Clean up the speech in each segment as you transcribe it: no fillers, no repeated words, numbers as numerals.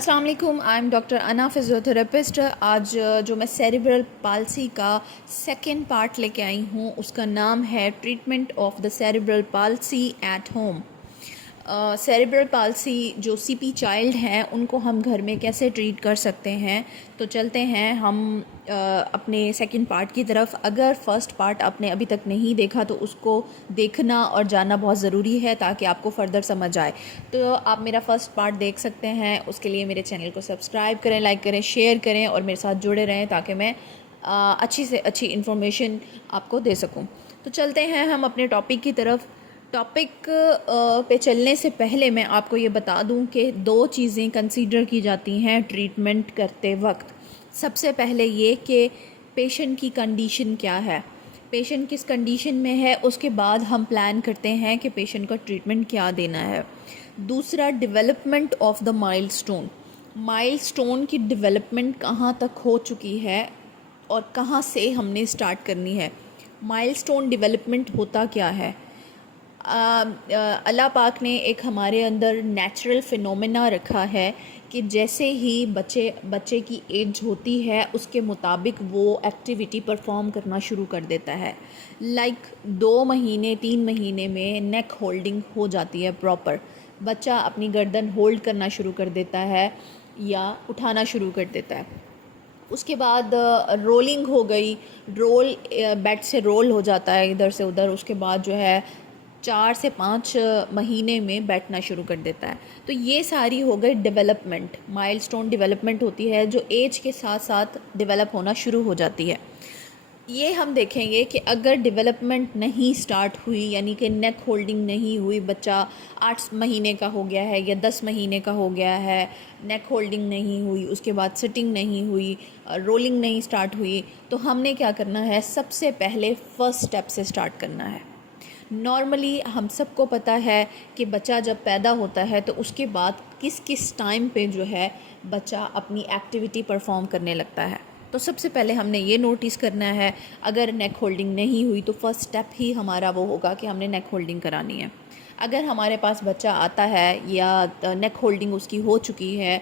अस्सलाम वालेकुम, I am doctor अना, फिज़ियोथेरेपिस्ट। आज जो मैं सेरिब्रल पाल्सी का सेकेंड पार्ट लेके आई हूँ उसका नाम है treatment of the cerebral palsy at home. Cerebral palsy जो सीपी चाइल्ड हैं उनको हम घर में कैसे ट्रीट कर सकते हैं। तो चलते हैं हम अपने सेकंड पार्ट की तरफ। अगर फ़र्स्ट पार्ट आपने अभी तक नहीं देखा तो उसको देखना और जानना बहुत ज़रूरी है ताकि आपको फ़र्दर समझ आए। तो आप मेरा फ़र्स्ट पार्ट देख सकते हैं। उसके लिए मेरे चैनल को सब्सक्राइब करें, लाइक करें, शेयर करें और मेरे साथ जुड़े रहें ताकि मैं अच्छी से अच्छी इन्फॉर्मेशन आपको दे सकूँ। तो चलते हैं हम अपने टॉपिक की तरफ। टॉपिक पे चलने से पहले मैं आपको ये बता दूं कि दो चीज़ें कंसीडर की जाती हैं ट्रीटमेंट करते वक्त। सबसे पहले ये कि पेशेंट की कंडीशन क्या है, पेशेंट किस कंडीशन में है, उसके बाद हम प्लान करते हैं कि पेशेंट को ट्रीटमेंट क्या देना है। दूसरा, development of the milestone. Milestone की डेवलपमेंट कहाँ तक हो चुकी है और कहाँ से हमने स्टार्ट करनी है। माइलस्टोन डेवलपमेंट होता क्या है? अल्लाह पाक ने एक हमारे अंदर नेचुरल फिनोमेना रखा है कि जैसे ही बच्चे की एज होती है उसके मुताबिक वो एक्टिविटी परफॉर्म करना शुरू कर देता है। लाइक 2 महीने 3 महीने में नेक होल्डिंग हो जाती है प्रॉपर। बच्चा अपनी गर्दन होल्ड करना शुरू कर देता है या उठाना शुरू कर देता है। उसके बाद रोलिंग हो गई, बेड से रोल हो जाता है इधर से उधर। उसके बाद जो है 4 से 5 महीने में बैठना शुरू कर देता है। तो ये सारी हो गई डेवलपमेंट। माइलस्टोन डेवलपमेंट होती है जो एज के साथ साथ डेवलप होना शुरू हो जाती है। ये हम देखेंगे कि अगर डेवलपमेंट नहीं स्टार्ट हुई, यानी कि नेक होल्डिंग नहीं हुई, बच्चा 8 महीने का हो गया है या 10 महीने का हो गया है, नेक होल्डिंग नहीं हुई, उसके बाद सिटिंग नहीं हुई, रोलिंग नहीं स्टार्ट हुई, तो हमने क्या करना है, सबसे पहले फ़र्स्ट स्टेप से स्टार्ट करना है। नॉर्मली हम सबको पता है कि बच्चा जब पैदा होता है तो उसके बाद किस किस टाइम पे जो है बच्चा अपनी एक्टिविटी परफॉर्म करने लगता है। तो सबसे पहले हमने ये नोटिस करना है, अगर नेक होल्डिंग नहीं हुई तो फर्स्ट स्टेप ही हमारा वो होगा कि हमने नेक होल्डिंग करानी है। अगर हमारे पास बच्चा आता है या नेक होल्डिंग उसकी हो चुकी है,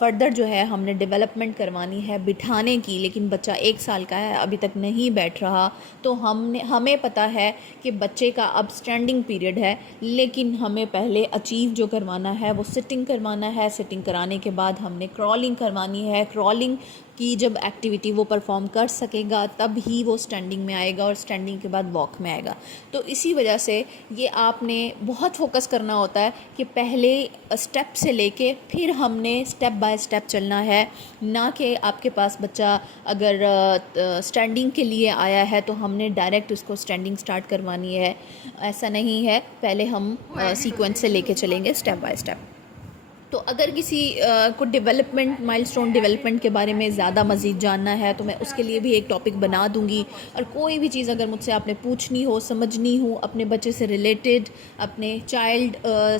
फ़र्दर जो है हमने डेवलपमेंट करवानी है बिठाने की, लेकिन बच्चा 1 साल का है अभी तक नहीं बैठ रहा, तो हमें पता है कि बच्चे का अब स्टैंडिंग पीरियड है, लेकिन हमें पहले अचीव जो करवाना है वो सिटिंग करवाना है। सिटिंग कराने के बाद हमने क्रॉलिंग करवानी है। क्रॉलिंग की जब एक्टिविटी वो परफॉर्म कर सकेगा तब ही वो स्टैंडिंग में आएगा और स्टैंडिंग के बाद वॉक में आएगा। तो इसी वजह से ये आपने बहुत फोकस करना होता है कि पहले स्टेप से लेके फिर हमने स्टेप बाय स्टेप चलना है, ना कि आपके पास बच्चा अगर स्टैंडिंग के लिए आया है तो हमने डायरेक्ट उसको स्टैंडिंग स्टार्ट करवानी है। ऐसा नहीं है, पहले हम सीक्वेंस से लेके चलेंगे स्टेप बाय स्टेप। तो अगर किसी को डेवलपमेंट, माइलस्टोन डेवलपमेंट के बारे में ज़्यादा मज़ीद जानना है तो मैं उसके लिए भी एक टॉपिक बना दूंगी। और कोई भी चीज़ अगर मुझसे आपने पूछनी हो, समझनी हो, अपने बच्चे से रिलेटेड, अपने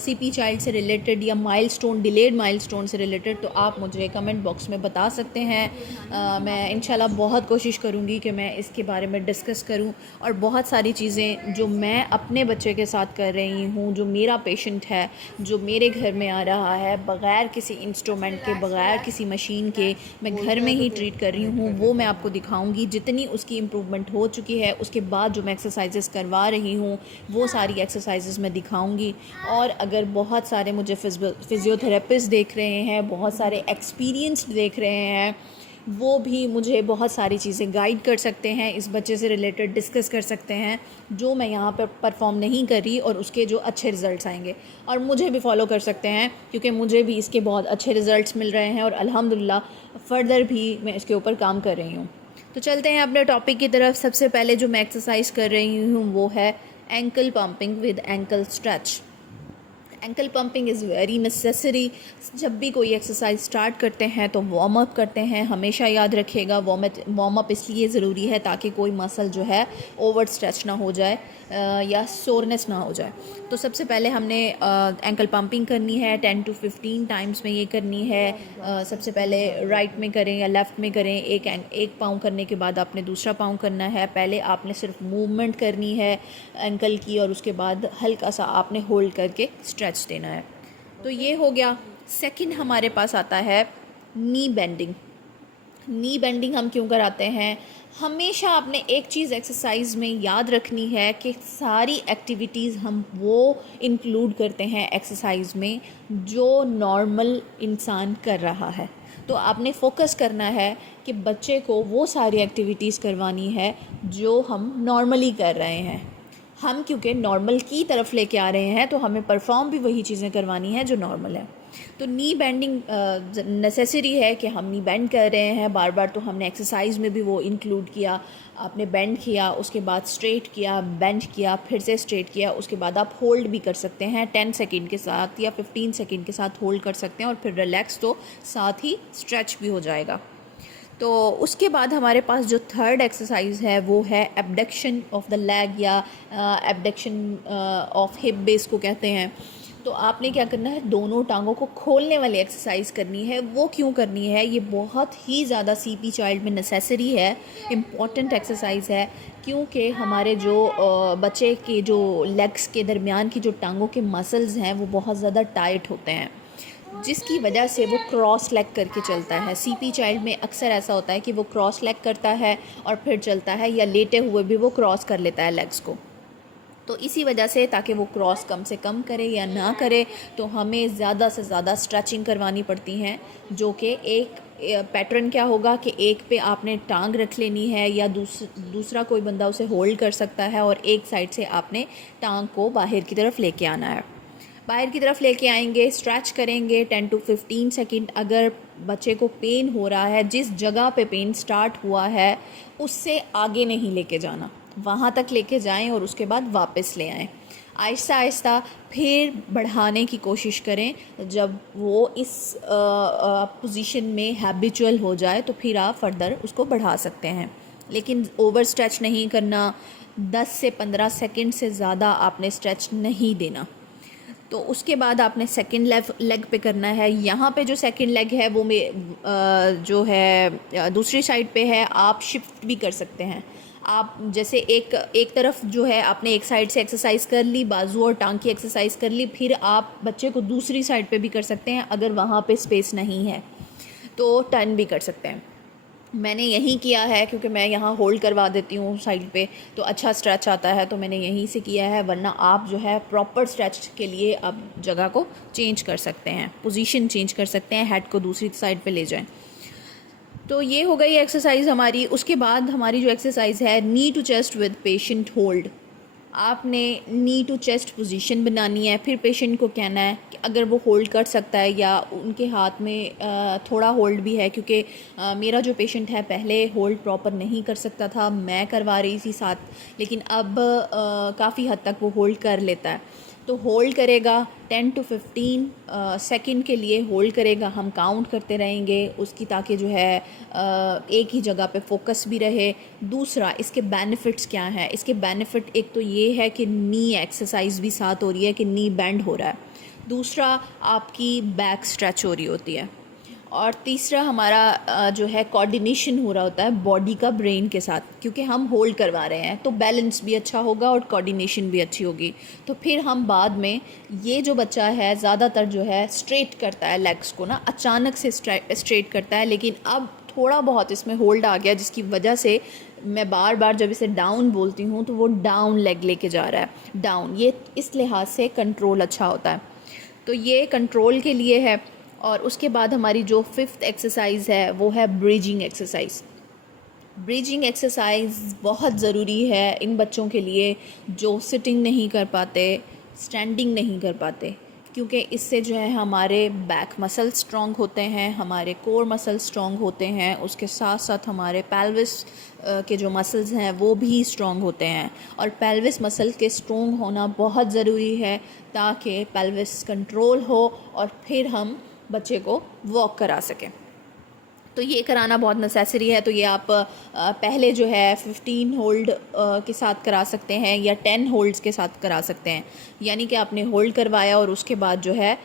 सीपी चाइल्ड से रिलेटेड या माइलस्टोन, डिलेड माइलस्टोन से रिलेटेड, तो आप मुझे कमेंट बॉक्स में बता सकते हैं। मैं इंशाल्लाह बहुत कोशिश करूँगी कि मैं इसके बारे में डिस्कस करूँ और बहुत सारी चीज़ें जो मैं अपने बच्चे के साथ कर रही हूँ, जो मेरा पेशेंट है, जो मेरे घर में आ रहा है, बग़ैर किसी इंस्ट्रूमेंट के, बग़ैर किसी मशीन के, मैं घर में ही ट्रीट कर रही हूँ, वो मैं आपको दिखाऊंगी। जितनी उसकी इम्प्रूवमेंट हो चुकी है उसके बाद जो मैं एक्सरसाइजेस करवा रही हूँ वो सारी एक्सरसाइजेस मैं दिखाऊंगी। और अगर बहुत सारे मुझे फिज़ियोथेरेपिस्ट देख रहे हैं, बहुत सारे एक्सपीरियंस्ड देख रहे हैं, वो भी मुझे बहुत सारी चीज़ें गाइड कर सकते हैं, इस बच्चे से रिलेटेड डिस्कस कर सकते हैं जो मैं यहाँ पर परफॉर्म नहीं कर रही और उसके जो अच्छे रिज़ल्ट्स आएंगे। और मुझे भी फॉलो कर सकते हैं क्योंकि मुझे भी इसके बहुत अच्छे रिज़ल्ट्स मिल रहे हैं और अल्हम्दुलिल्लाह फ़र्दर भी मैं इसके ऊपर काम कर रही हूँ। तो चलते हैं अपने टॉपिक की तरफ। सबसे पहले जो मैं एक्सरसाइज कर रही हूँ वो है ankle pumping with ankle stretch. Ankle pumping is very necessary. जब भी कोई एक्सरसाइज स्टार्ट करते हैं तो वार्म अप करते हैं, हमेशा याद रखिएगा। वार्म अप इसलिए ज़रूरी है ताकि कोई मसल जो है ओवर स्ट्रेच ना हो जाए या सोरनेस ना हो जाए। तो सबसे पहले हमने एंकल पंपिंग करनी है 10 to 15 टाइम्स में ये करनी है। सबसे पहले राइट में करें या लेफ़्ट में करें। एक पाँव करने के बाद आपने दूसरा पाँव करना है। पहले आपने सिर्फ मूवमेंट करनी है एंकल की और उसके बाद हल्का सा आपने होल्ड करके स्ट्रेच देना है। तो ये हो गया। सेकंड हमारे पास आता है नी बेंडिंग। नी बेंडिंग हम क्यों कराते हैं? हमेशा आपने एक चीज़ एक्सरसाइज में याद रखनी है कि सारी एक्टिविटीज़ हम वो इंक्लूड करते हैं एक्सरसाइज में जो नॉर्मल इंसान कर रहा है। तो आपने फोकस करना है कि बच्चे को वो सारी एक्टिविटीज़ करवानी है जो हम नॉर्मली कर रहे हैं। हम क्योंकि नॉर्मल की तरफ लेके आ रहे हैं तो हमें परफॉर्म भी वही चीज़ें करवानी है जो नॉर्मल है। तो नी बेंडिंग नेसेसरी है कि हम नी बेंड कर रहे हैं बार बार, तो हमने एक्सरसाइज में भी वो इंक्लूड किया। आपने बेंड किया, उसके बाद स्ट्रेट किया, बेंड किया, फिर से स्ट्रेट किया, उसके बाद आप होल्ड भी कर सकते हैं 10 सेकंड के साथ या 15 सेकंड के साथ होल्ड कर सकते हैं और फिर रिलैक्स, तो साथ ही स्ट्रेच भी हो जाएगा। तो उसके बाद हमारे पास जो थर्ड एक्सरसाइज है वो है एबडक्शन ऑफ द लेग या एबडक्शन ऑफ हिप बेस को कहते हैं। तो आपने क्या करना है, दोनों टांगों को खोलने वाली एक्सरसाइज करनी है। वो क्यों करनी है? ये बहुत ही ज़्यादा सीपी चाइल्ड में नेसेसरी है, इम्पॉर्टेंट एक्सरसाइज है, क्योंकि हमारे जो बच्चे के जो लेग्स के दरमियान की जो टांगों के मसल्स हैं वो बहुत ज़्यादा टाइट होते हैं, जिसकी वजह से वो क्रॉस लेग करके चलता है। सीपी चाइल्ड में अक्सर ऐसा होता है कि वो क्रॉस लेग करता है और फिर चलता है, या लेटे हुए भी वो क्रॉस कर लेता है लेग्स को। तो इसी वजह से, ताकि वो क्रॉस कम से कम करे या ना करे, तो हमें ज़्यादा से ज़्यादा स्ट्रेचिंग करवानी पड़ती हैं, जो कि एक पैटर्न क्या होगा कि एक पे आपने टांग रख लेनी है या दूसरा कोई बंदा उसे होल्ड कर सकता है और एक साइड से आपने टांग को बाहर की तरफ लेके आना है। बाहर की तरफ लेके आएंगे, स्ट्रेच करेंगे 10 to 15 सेकंड। अगर बच्चे को पेन हो रहा है, जिस जगह पे पेन स्टार्ट हुआ है उससे आगे नहीं लेके जाना, वहाँ तक लेके जाएं और उसके बाद वापस ले आएं। आहिस्ता आहिस्ता फिर बढ़ाने की कोशिश करें। जब वो इस पोजीशन में हैबिचुअल हो जाए तो फिर आप फर्दर उसको बढ़ा सकते हैं, लेकिन ओवर स्ट्रेच नहीं करना। 10 से 15 सेकंड से ज़्यादा आपने स्ट्रेच नहीं देना। तो उसके बाद आपने सेकंड लेग पे करना है। यहाँ पे जो सेकंड लेग है वो जो है दूसरी साइड पे है, आप शिफ्ट भी कर सकते हैं। आप जैसे एक तरफ जो है आपने एक साइड से एक्सरसाइज कर ली, बाजू और टांग की एक्सरसाइज कर ली, फिर आप बच्चे को दूसरी साइड पे भी कर सकते हैं। अगर वहाँ पे स्पेस नहीं है तो टर्न भी कर सकते हैं। मैंने यही किया है क्योंकि मैं यहाँ होल्ड करवा देती हूँ साइड पे, तो अच्छा स्ट्रेच आता है, तो मैंने यहीं से किया है। वरना आप जो है प्रॉपर स्ट्रेच के लिए आप जगह को चेंज कर सकते हैं, पोजीशन चेंज कर सकते हैं, हेड को दूसरी साइड पे ले जाएं। तो ये हो गई एक्सरसाइज हमारी। उसके बाद हमारी जो एक्सरसाइज है knee to chest with patient hold. आपने नी टू चेस्ट पोजीशन बनानी है, फिर पेशेंट को कहना है कि अगर वो होल्ड कर सकता है या उनके हाथ में थोड़ा होल्ड भी है, क्योंकि मेरा जो पेशेंट है पहले होल्ड प्रॉपर नहीं कर सकता था, मैं करवा रही थी साथ, लेकिन अब काफ़ी हद तक वो होल्ड कर लेता है। तो होल्ड करेगा 10 to 15 सेकंड के लिए होल्ड करेगा। हम काउंट करते रहेंगे उसकी, ताकि जो है एक ही जगह पे फोकस भी रहे। दूसरा, इसके बेनिफिट्स क्या हैं? इसके बेनिफिट एक तो ये है कि नी एक्सरसाइज भी साथ हो रही है, कि नी बेंड हो रहा है। दूसरा, आपकी बैक स्ट्रेच हो रही होती है। और तीसरा, हमारा जो है कोऑर्डिनेशन हो रहा होता है बॉडी का ब्रेन के साथ, क्योंकि हम होल्ड करवा रहे हैं, तो बैलेंस भी अच्छा होगा और कोऑर्डिनेशन भी अच्छी होगी। तो फिर हम बाद में, ये जो बच्चा है ज़्यादातर जो है स्ट्रेट करता है लेग्स को ना, अचानक से स्ट्रेट करता है, लेकिन अब थोड़ा बहुत इसमें होल्ड आ गया, जिसकी वजह से मैं बार बार जब इसे डाउन बोलती हूँ तो वो डाउन लेग लेके जा रहा है, डाउन। ये इस लिहाज से कंट्रोल अच्छा होता है। तो ये कंट्रोल के लिए है। और उसके बाद हमारी जो फिफ्थ एक्सरसाइज है वो है ब्रिजिंग एक्सरसाइज। ब्रिजिंग एक्सरसाइज बहुत ज़रूरी है इन बच्चों के लिए जो सिटिंग नहीं कर पाते, स्टैंडिंग नहीं कर पाते, क्योंकि इससे जो है हमारे बैक मसल स्ट्रॉन्ग होते हैं, हमारे कोर मसल स्ट्रॉन्ग होते हैं, उसके साथ साथ हमारे पेल्विस के जो मसल्स हैं वो भी स्ट्रॉन्ग होते हैं। और पेल्विस मसल के स्ट्रॉन्ग होना बहुत ज़रूरी है, ताकि पेल्विस कंट्रोल हो और फिर हम बच्चे को वॉक करा सकें। तो ये कराना बहुत नेसेसरी है। तो ये आप पहले जो है 15 होल्ड के साथ करा सकते हैं या 10 होल्ड्स के साथ करा सकते हैं। यानी कि आपने होल्ड करवाया और उसके बाद जो है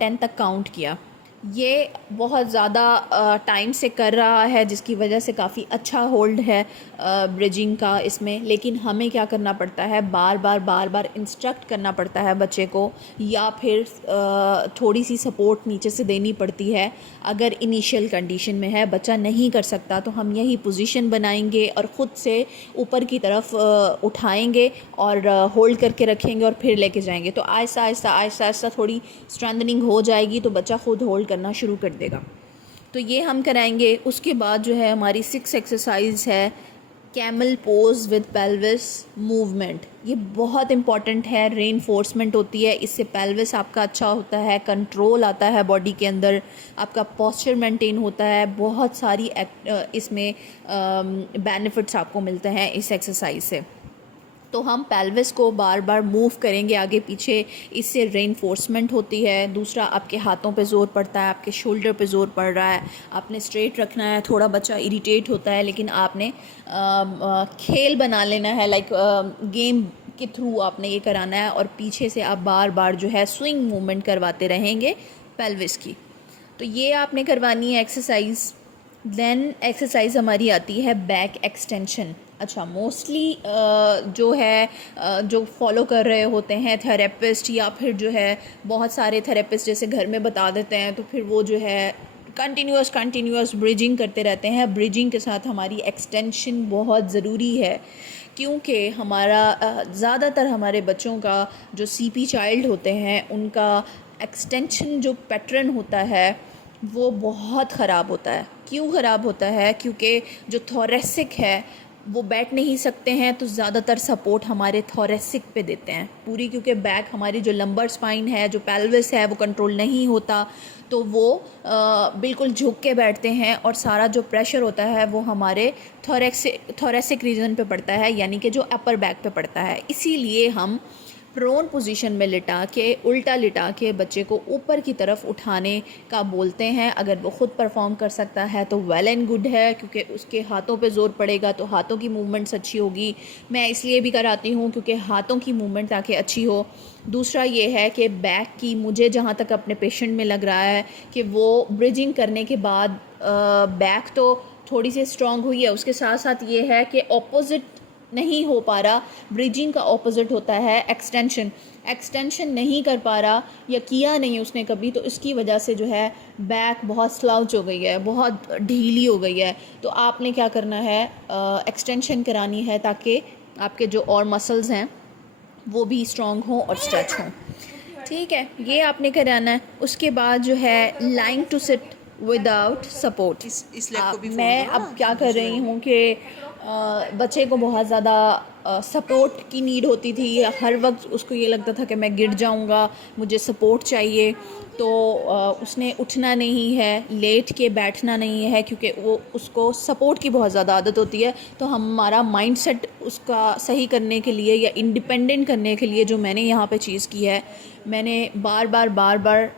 10 तक काउंट किया, ये बहुत ज़्यादा टाइम से कर रहा है, जिसकी वजह से काफ़ी अच्छा होल्ड है ब्रिजिंग का इसमें। लेकिन हमें क्या करना पड़ता है, बार बार इंस्ट्रक्ट करना पड़ता है बच्चे को, या फिर थोड़ी सी सपोर्ट नीचे से देनी पड़ती है। अगर इनिशियल कंडीशन में है, बच्चा नहीं कर सकता, तो हम यही पोजीशन बनाएंगे और ख़ुद से ऊपर की तरफ उठाएंगे और होल्ड करके रखेंगे और फिर लेके जाएंगे। तो आहिस्ता आहिस्ता थोड़ी स्ट्रेंथनिंग हो जाएगी, तो बच्चा खुद होल्ड करना शुरू कर देगा। तो ये हम कराएंगे। उसके बाद जो है हमारी 6 एक्सरसाइज है camel pose with pelvis movement. ये बहुत इंपॉर्टेंट है, रेनफोर्समेंट होती है, इससे पेल्विस आपका अच्छा होता है, कंट्रोल आता है बॉडी के अंदर, आपका पोस्चर मेंटेन होता है, बहुत सारी इसमें बेनिफिट्स आपको मिलते हैं इस एक्सरसाइज से। तो हम पेल्विस को बार बार मूव करेंगे आगे पीछे, इससे रेनफोर्समेंट होती है। दूसरा, आपके हाथों पे ज़ोर पड़ता है, आपके शोल्डर पे ज़ोर पड़ रहा है, आपने स्ट्रेट रखना है। थोड़ा बच्चा इरिटेट होता है, लेकिन आपने खेल बना लेना है, लाइक गेम के थ्रू आपने ये कराना है, और पीछे से आप बार बार जो है स्विंग मूवमेंट करवाते रहेंगे पेल्विस की। तो ये आपने करवानी है एक्सरसाइज। देन एक्सरसाइज हमारी आती है बैक एक्सटेंशन। अच्छा, मोस्टली जो है जो फॉलो कर रहे होते हैं थेरेपिस्ट, या फिर जो है बहुत सारे थेरेपिस्ट जैसे घर में बता देते हैं, तो फिर वो जो है कंटिन्यूस ब्रिजिंग करते रहते हैं। ब्रिजिंग के साथ हमारी एक्सटेंशन बहुत ज़रूरी है, क्योंकि हमारा ज़्यादातर हमारे बच्चों का जो सीपी चाइल्ड होते हैं, उनका एक्सटेंशन जो पैटर्न होता है वो बहुत ख़राब होता है। क्यों ख़राब होता है? क्योंकि जो थोरेसिक है वो बैठ नहीं सकते हैं, तो ज़्यादातर सपोर्ट हमारे थोरेसिक पे देते हैं पूरी, क्योंकि बैक हमारी जो लंबर स्पाइन है, जो पेल्विस है, वो कंट्रोल नहीं होता, तो वो बिल्कुल झुक के बैठते हैं, और सारा जो प्रेशर होता है वो हमारे थोरेसिक रीजन पे पड़ता है, यानी कि जो अपर बैक पे पड़ता है। इसीलिए हम प्रोन पोजीशन में लिटा के, उल्टा लिटा के बच्चे को ऊपर की तरफ उठाने का बोलते हैं। अगर वो ख़ुद परफॉर्म कर सकता है तो वेल एंड गुड है, क्योंकि उसके हाथों पे ज़ोर पड़ेगा तो हाथों की मूवमेंट्स अच्छी होगी। मैं इसलिए भी कराती हूँ क्योंकि हाथों की मूवमेंट ताकि अच्छी हो। दूसरा ये है कि बैक की, मुझे जहाँ तक अपने पेशेंट में लग रहा है कि वो ब्रिजिंग करने के बाद बैक तो थोड़ी सी स्ट्रॉन्ग हुई है, उसके साथ साथ ये है कि ऑपोजिट नहीं हो पा रहा। ब्रिजिंग का ऑपोजिट होता है एक्सटेंशन नहीं कर पा रहा, या किया नहीं उसने कभी, तो इसकी वजह से जो है बैक बहुत स्लाउच हो गई है, बहुत ढीली हो गई है। तो आपने क्या करना है, एक्सटेंशन करानी है, ताकि आपके जो और मसल्स हैं वो भी स्ट्रॉन्ग हों और स्ट्रेच हों। ठीक है, ये आपने कराना है। उसके बाद जो है lying to sit without support. मैं अब क्या कर रही हूँ कि बच्चे को बहुत ज़्यादा सपोर्ट की नीड होती थी। हर वक्त उसको ये लगता था कि मैं गिर जाऊँगा, मुझे सपोर्ट चाहिए। तो उसने उठना नहीं है, लेट के बैठना नहीं है, क्योंकि वो उसको सपोर्ट की बहुत ज़्यादा आदत होती है। तो हमारा माइंडसेट उसका सही करने के लिए या इंडिपेंडेंट करने के लिए जो मैंने यहाँ पे चीज़ की है, मैंने बार बार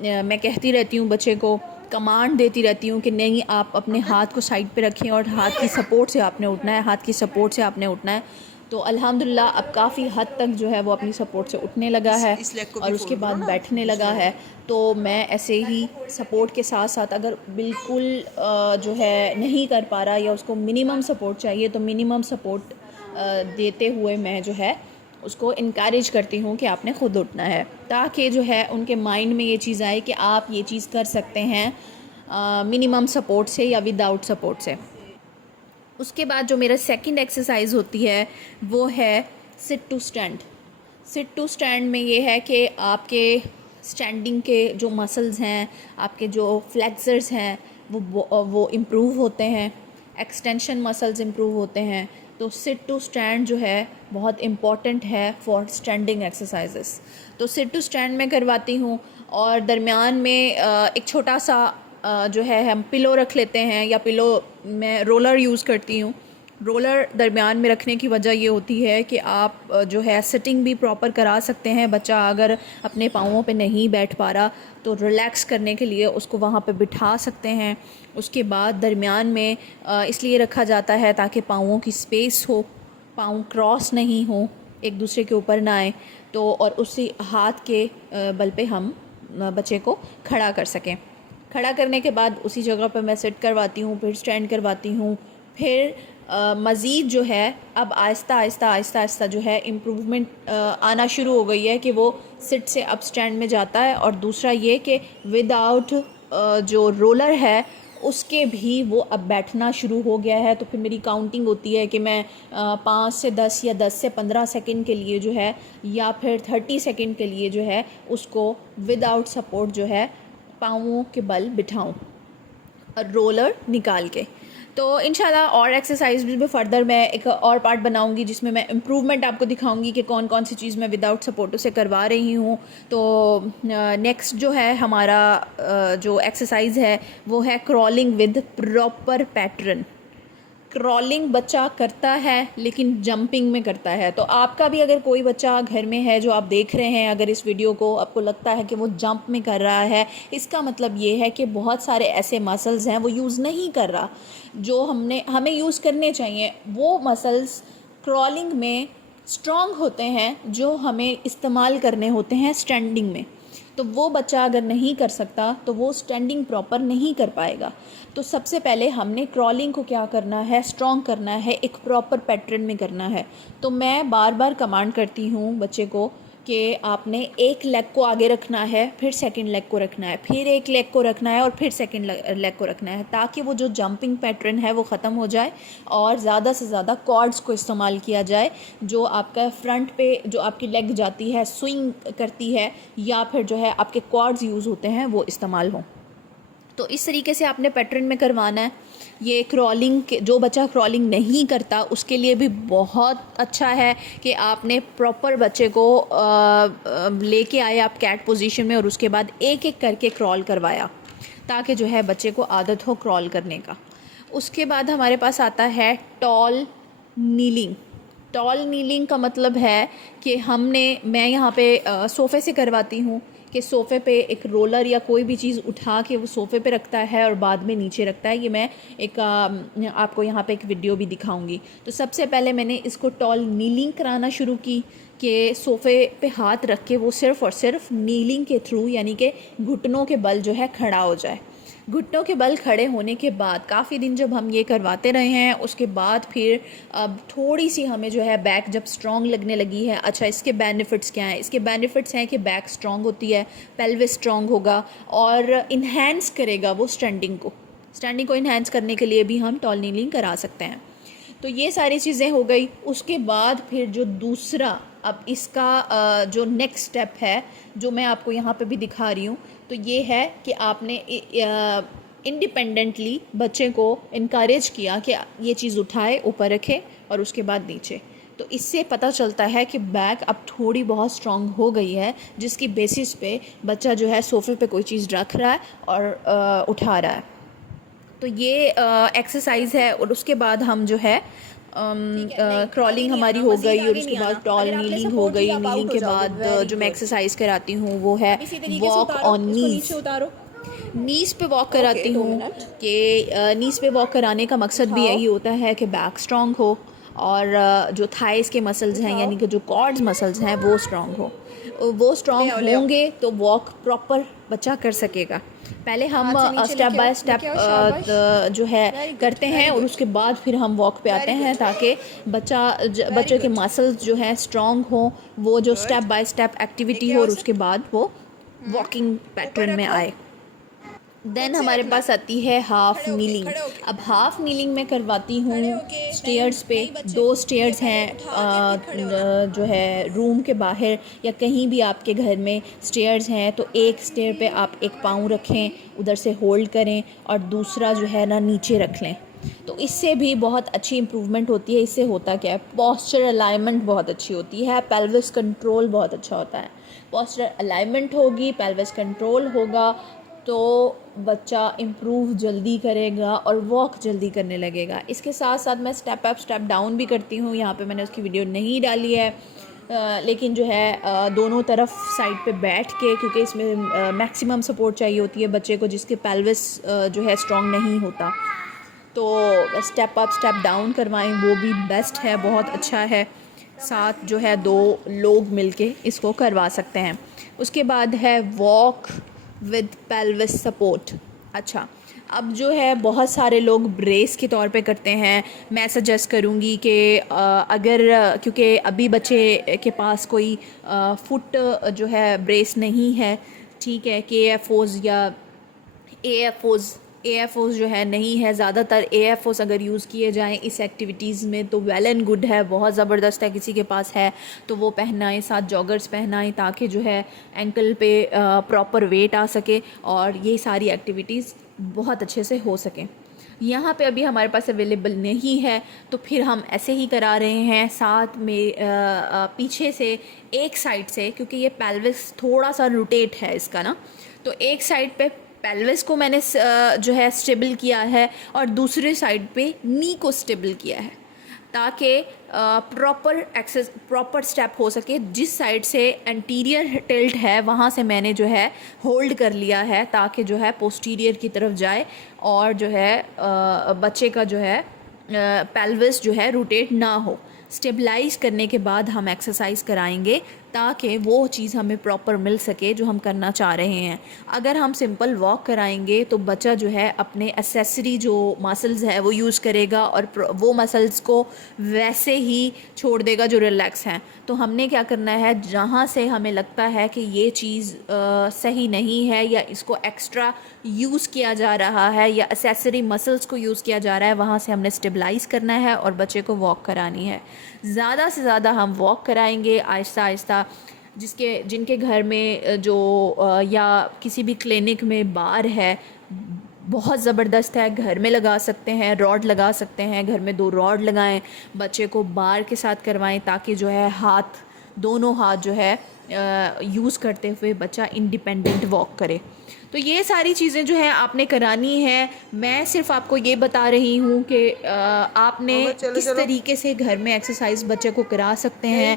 मैं कहती रहती हूँ, बच्चे को कमांड देती रहती हूँ कि नहीं, आप अपने हाथ को साइड पे रखें और हाथ की सपोर्ट से आपने उठना है, हाथ की सपोर्ट से आपने उठना है। तो अल्हम्दुलिल्लाह अब काफ़ी हद तक जो है वो अपनी सपोर्ट से उठने लगा है और उसके बाद बैठने लगा है। तो मैं ऐसे ही सपोर्ट के साथ साथ, अगर बिल्कुल जो है नहीं कर पा रहा या उसको मिनिमम सपोर्ट चाहिए, तो मिनिमम सपोर्ट देते हुए मैं जो है उसको इनकरेज करती हूँ कि आपने ख़ुद उठना है, ताकि जो है उनके माइंड में ये चीज़ आए कि आप ये चीज़ कर सकते हैं मिनिमम सपोर्ट से या विदाउट सपोर्ट से। उसके बाद जो मेरा सेकंड एक्सरसाइज होती है वो है sit to stand. Sit to stand में ये है कि आपके स्टैंडिंग के जो मसल्स हैं, आपके जो फ्लेक्सर्स हैं, वो इम्प्रूव होते हैं, एक्सटेंशन मसल्स इम्प्रूव होते हैं। तो सिट टू स्टैंड जो है बहुत इम्पॉर्टेंट है फॉर स्टैंडिंग एक्सरसाइजेस। तो सिट टू स्टैंड में करवाती हूँ, और दरमियान में एक छोटा सा जो है हम पिलो रख लेते हैं, या पिलो मैं रोलर यूज़ करती हूँ। रोलर दरमियान में रखने की वजह ये होती है कि आप जो है सिटिंग भी प्रॉपर करा सकते हैं। बच्चा अगर अपने पाँवों पे नहीं बैठ पा रहा तो रिलैक्स करने के लिए उसको वहाँ पे बिठा सकते हैं। उसके बाद दरमियान में इसलिए रखा जाता है ताकि पाँवों की स्पेस हो, पाँव क्रॉस नहीं हो, एक दूसरे के ऊपर ना आए। तो और उसी हाथ के बल पे हम बच्चे को खड़ा कर सकें। खड़ा करने के बाद उसी जगह पर मैं सिट करवाती हूँ, फिर स्टैंड करवाती हूँ, फिर मज़ीद जो है अब आहिस्ता आहिस्ता आहिस्ता आहिस्ता जो है इम्प्रूवमेंट आना शुरू हो गई है कि वो सिट से अब स्टैंड में जाता है। और दूसरा ये कि विदाउट जो रोलर है उसके भी वो अब बैठना शुरू हो गया है। तो फिर मेरी काउंटिंग होती है कि मैं 5 से 10 या 10 से 15 सेकंड के लिए जो है या फिर 30 सेकंड के लिए जो है उसको विदाउट सपोर्ट जो है पाँवों के बल बिठाऊं और रोलर निकाल के। तो इंशाल्लाह और एक्सरसाइज भी फर्दर मैं एक और पार्ट बनाऊंगी जिसमें मैं इम्प्रूवमेंट आपको दिखाऊंगी कि कौन कौन सी चीज़ मैं विदाउट सपोर्ट उसे करवा रही हूँ। तो नेक्स्ट जो है हमारा जो एक्सरसाइज है वो है crawling with proper pattern. Crawling बच्चा करता है लेकिन जंपिंग में करता है। तो आपका भी अगर कोई बच्चा घर में है जो आप देख रहे हैं, अगर इस वीडियो को आपको लगता है कि वो जंप में कर रहा है, इसका मतलब ये है कि बहुत सारे ऐसे मसल्स हैं वो यूज़ नहीं कर रहा जो हमें यूज़ करने चाहिए। वो मसल्स क्रॉलिंग में स्ट्रॉन्ग होते हैं जो हमें इस्तेमाल करने होते हैं स्टैंडिंग में। तो वो बच्चा अगर नहीं कर सकता तो वो स्टैंडिंग प्रॉपर नहीं कर पाएगा। तो सबसे पहले हमने क्रॉलिंग को क्या करना है, स्ट्रॉन्ग करना है, एक प्रॉपर पैटर्न में करना है। तो मैं बार बार कमांड करती हूँ बच्चे को कि आपने एक लेग को आगे रखना है, फिर सेकंड लेग को रखना है, फिर एक लेग को रखना है और फिर सेकंड लेग को रखना है, ताकि वो जो जंपिंग पैटर्न है वो ख़त्म हो जाए और ज़्यादा से ज़्यादा कॉर्ड्स को इस्तेमाल किया जाए। जो आपका फ्रंट पे जो आपकी लेग जाती है, स्विंग करती है, या फिर जो है आपके कॉर्ड्स यूज़ होते हैं वो इस्तेमाल हों। तो इस तरीके से आपने पैटर्न में करवाना है। ये क्रॉलिंग के जो बच्चा क्रॉलिंग नहीं करता उसके लिए भी बहुत अच्छा है कि आपने प्रॉपर बच्चे को लेके आए आप कैट पोजीशन में और उसके बाद एक एक करके क्रॉल करवाया ताकि जो है बच्चे को आदत हो क्रॉल करने का। उसके बाद हमारे पास आता है टॉल नीलिंग। टॉल नीलिंग का मतलब है कि मैं यहाँ पे सोफ़े से करवाती हूँ कि सोफ़े पे एक रोलर या कोई भी चीज़ उठा के वो सोफ़े पे रखता है और बाद में नीचे रखता है। ये मैं एक आपको यहाँ पे एक वीडियो भी दिखाऊंगी। तो सबसे पहले मैंने इसको टॉल नीलिंग कराना शुरू की कि सोफ़े पे हाथ रख के वो सिर्फ़ और सिर्फ नीलिंग के थ्रू यानी कि घुटनों के बल जो है खड़ा हो जाए। घुटनों के बल खड़े होने के बाद काफ़ी दिन जब हम ये करवाते रहे हैं उसके बाद फिर अब थोड़ी सी हमें जो है बैक जब स्ट्रॉन्ग लगने लगी है। अच्छा, इसके बेनिफिट्स क्या हैं? इसके बेनिफिट्स हैं कि बैक स्ट्रॉन्ग होती है, पेल्विस स्ट्रॉन्ग होगा और इन्हेंस करेगा वो स्टैंडिंग को इन्हेंस करने के लिए भी हम टॉल नीलिंग करा सकते हैं। तो ये सारी चीज़ें हो गई। उसके बाद फिर जो दूसरा अब इसका जो नेक्स्ट स्टेप है जो मैं आपको यहाँ पे भी दिखा रही हूँ, तो ये है कि आपने इंडिपेंडेंटली बच्चे को इनकरेज किया कि ये चीज़ उठाए, ऊपर रखे और उसके बाद नीचे। तो इससे पता चलता है कि बैक अब थोड़ी बहुत स्ट्रॉन्ग हो गई है, जिसकी बेसिस पे बच्चा जो है सोफ़े पे कोई चीज़ रख रहा है और उठा रहा है। तो ये एक्सरसाइज है। और उसके बाद हम जो है क्रॉलिंग हमारी हो गई और उसके बाद टॉल नीलिंग हो गई। नीलिंग के बाद जो मैं एक्सरसाइज कराती हूँ वो है वॉक ऑन नीज। नीज़ पे वॉक कराती हूँ कि नीज़ पे वॉक कराने का मकसद भी यही होता है कि बैक स्ट्रॉन्ग हो और जो थाइस के मसल्स हैं यानी कि जो कॉर्ड्स मसल्स हैं वो स्ट्रॉन्ग हो। वो स्ट्रॉन्ग होंगे तो वॉक प्रॉपर बच्चा कर सकेगा। पहले हम स्टेप बाय स्टेप जो है करते हैं और उसके बाद फिर हम वॉक पे आते हैं ताकि बच्चे के मसल्स जो हैं स्ट्रॉन्ग हो, वो जो स्टेप बाय स्टेप एक्टिविटी हो और उसके बाद वो वॉकिंग पैटर्न में आए। देन हमारे पास आती है हाफ नीलिंग। अब हाफ नीलिंग में करवाती हूँ स्टेयर्स पे। 2 स्टेयर्स हैं जो है रूम के बाहर या कहीं भी आपके घर में स्टेयर्स हैं, तो एक स्टेयर पे आप एक पाँव रखें, उधर से होल्ड करें और दूसरा जो है ना नीचे रख लें। तो इससे भी बहुत अच्छी इम्प्रूवमेंट होती है। इससे होता क्या है, पोस्चर अलाइनमेंट बहुत अच्छी होती है, पेल्विस कंट्रोल बहुत अच्छा होता है। पोस्चर अलाइनमेंट होगी, पेल्विस कंट्रोल होगा तो बच्चा इम्प्रूव जल्दी करेगा और वॉक जल्दी करने लगेगा। इसके साथ साथ मैं स्टेप अप स्टेप डाउन भी करती हूँ। यहाँ पे मैंने उसकी वीडियो नहीं डाली है, लेकिन जो है दोनों तरफ साइड पे बैठ के, क्योंकि इसमें मैक्सिमम सपोर्ट चाहिए होती है बच्चे को जिसके पेल्विस जो है स्ट्रॉन्ग नहीं होता। तो स्टेप अप स्टेप डाउन करवाएं, वो भी बेस्ट है, बहुत अच्छा है। साथ जो है 2 लोग मिलके इसको करवा सकते हैं। उसके बाद है वॉक विद पेल्विस सपोर्ट। अच्छा, अब जो है बहुत सारे लोग ब्रेस के तौर पे करते हैं। मैं सजेस्ट करूँगी कि अगर क्योंकि अभी बच्चे के पास कोई फुट जो है ब्रेस नहीं है, ठीक है, KFOs या AFOs जो है नहीं है। ज़्यादातर AFOs अगर यूज़ किए जाएं इस एक्टिविटीज़ में तो वेल एंड गुड है, बहुत ज़बरदस्त है। किसी के पास है तो वो पहनाएं, साथ जॉगर्स पहनाएं ताकि जो है एंकल पे प्रॉपर वेट आ सके और ये सारी एक्टिविटीज़ बहुत अच्छे से हो सकें। यहाँ पे अभी हमारे पास अवेलेबल नहीं है तो फिर हम ऐसे ही करा रहे हैं। साथ में पीछे से एक साइड से, क्योंकि ये पेल्विस थोड़ा सा रोटेट है इसका ना, तो एक साइड पे पेल्विस को मैंने जो है स्टेबल किया है और दूसरे साइड पे नी को स्टेबल किया है ताकि प्रॉपर स्टेप हो सके। जिस साइड से एंटीरियर टिल्ट है वहाँ से मैंने जो है होल्ड कर लिया है ताकि जो है पोस्टीरियर की तरफ जाए और जो है बच्चे का जो है पेल्विस जो है रोटेट ना हो। स्टेबलाइज करने के बाद हम एक्सरसाइज कराएंगे ताकि वो चीज़ हमें प्रॉपर मिल सके जो हम करना चाह रहे हैं। अगर हम सिंपल वॉक कराएंगे तो बच्चा जो है अपने एक्सेसरी जो मसल्स है वो यूज़ करेगा और वो मसल्स को वैसे ही छोड़ देगा जो रिलैक्स हैं। तो हमने क्या करना है, जहाँ से हमें लगता है कि ये चीज़ सही नहीं है या इसको एक्स्ट्रा यूज़ किया जा रहा है या एक्सेसरी मसल्स को यूज़ किया जा रहा है, वहाँ से हमने स्टेबलाइज करना है और बच्चे को वॉक करानी है। ज़्यादा से ज़्यादा हम वॉक कराएंगे आहिस्ता आहिस्ता। जिनके घर में जो या किसी भी क्लिनिक में बार है, बहुत ज़बरदस्त है, घर में लगा सकते हैं, रॉड लगा सकते हैं, घर में 2 रॉड लगाएं, बच्चे को बार के साथ करवाएं ताकि जो है दोनों हाथ जो है यूज़ करते हुए बच्चा इंडिपेंडेंट वॉक करे। तो ये सारी चीज़ें जो है आपने करानी है। मैं सिर्फ आपको ये बता रही हूँ कि आपने किस तरीके से घर में एक्सरसाइज बच्चे को करा सकते हैं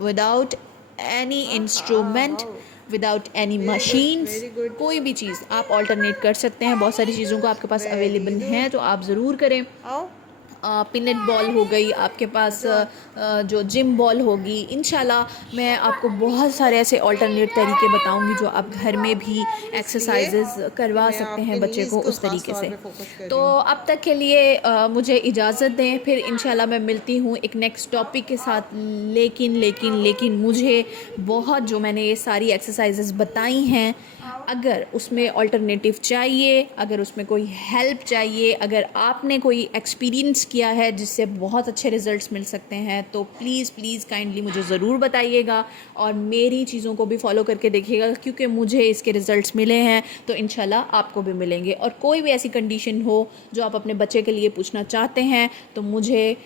without any instrument, without any machines. कोई भी चीज़ आप ऑल्टरनेट कर सकते हैं। बहुत सारी चीज़ों को आपके पास अवेलेबल हैं तो आप ज़रूर करें। पिनेट बॉल हो गई आपके पास, जो जिम बॉल होगी। इंशाल्लाह मैं आपको बहुत सारे ऐसे ऑल्टरनेट तरीके बताऊंगी जो आप घर में भी एक्सरसाइजेस करवा सकते हैं बच्चे को उस तरीके से। तो अब तक के लिए मुझे इजाज़त दें, फिर इंशाल्लाह मैं मिलती हूँ एक नेक्स्ट टॉपिक के साथ। लेकिन मुझे बहुत जो मैंने ये सारी एक्सरसाइजेस बताई हैं, अगर उसमें अल्टरनेटिव चाहिए, अगर उसमें कोई हेल्प चाहिए, अगर आपने कोई एक्सपीरियंस किया है जिससे बहुत अच्छे रिज़ल्ट्स मिल सकते हैं तो प्लीज़ काइंडली मुझे ज़रूर बताइएगा और मेरी चीज़ों को भी फॉलो करके देखिएगा, क्योंकि मुझे इसके रिज़ल्ट्स मिले हैं तो इंशाल्लाह आपको भी मिलेंगे। और कोई भी ऐसी कंडीशन हो जो आप अपने बच्चे के लिए पूछना चाहते हैं तो मुझे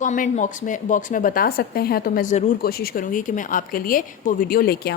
कमेंट बॉक्स में बता सकते हैं, तो मैं ज़रूर कोशिश करूँगी कि मैं आपके लिए वो वीडियो लेके आऊँ।